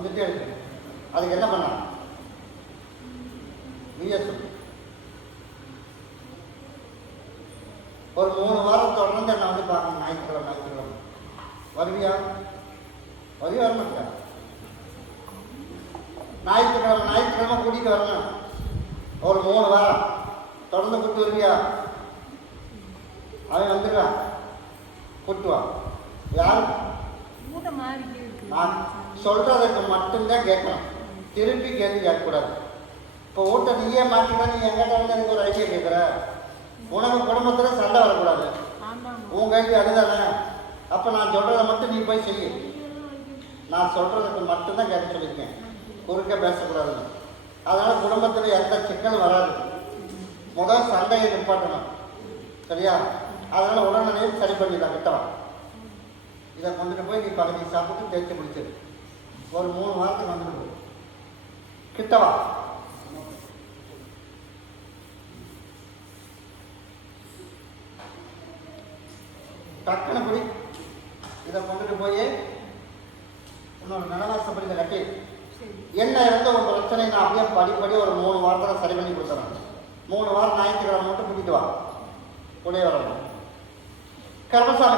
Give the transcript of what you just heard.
வந்துட்டே இருக்கு. அதுக்கு என்ன பண்ண நீயே சொல்லு. ஒரு 3 வாரம் தொடர்ந்து என்ன வந்து பார்க்கணும். ஞாயிற்றுக்கிழமை வருவியா? வருவியா? வர மாட்டேன். ஞாயிற்றுக்கிழமை கூட்டிகிட்டு வரணும். ஒரு 3 வாரம் தொடர்ந்து கூப்பிட்டு வருவியா? அவன் வந்துடுவான். கூட்டுவான். யார்? நான் சொல்றதுக்கு மட்டும்தான் கேட்கணும். திருப்பி கேள்வி கேட்கக்கூடாது. இப்போ வீட்டை நீயே மாற்றினா நீ எங்கிட்ட வந்து எனக்கு ஒரு ஐடியா கேட்குற. உனக்கு குடும்பத்தில் சண்டை வரக்கூடாது. உன் கேள்வி அதுதானே. அப்போ நான் சொல்கிறத மட்டும் நீ போய் செய்ய. நான் சொல்கிறதுக்கு மட்டும்தான் கேட்க சொல்லியிருக்கேன். குறுக்க பேசக்கூடாதுன்னு. அதனால் குடும்பத்தில் எந்த சிக்கலும் வராது. முதல் சண்டையை நிப்பாட்டணும். சரியா? அதனால் உடனே சரி பண்ணிடலாம். கிட்டவா இதை கொண்டுட்டு போய் நீ பழகி சாப்பிட்டு தேய்ச்சி குடிச்சிரு. ஒரு 3 வாரத்துக்கு வந்துட்டு போ. கிட்டவா டக்குன்னு போய் இதை கொண்டுட்டு போய் இன்னொரு நடவாசப்படி இதை கட்டி என்ன இருந்த ஒரு பிரச்சனை நான் அப்படியே படிப்படி ஒரு 3 வாரத்தில் சரி பண்ணி கொடுத்துறேன். 3 வாரம் ஞாயிற்றுக்கிழமை மட்டும் கூட்டிகிட்டு வா. கூடயே வரணும். கர்மசாமி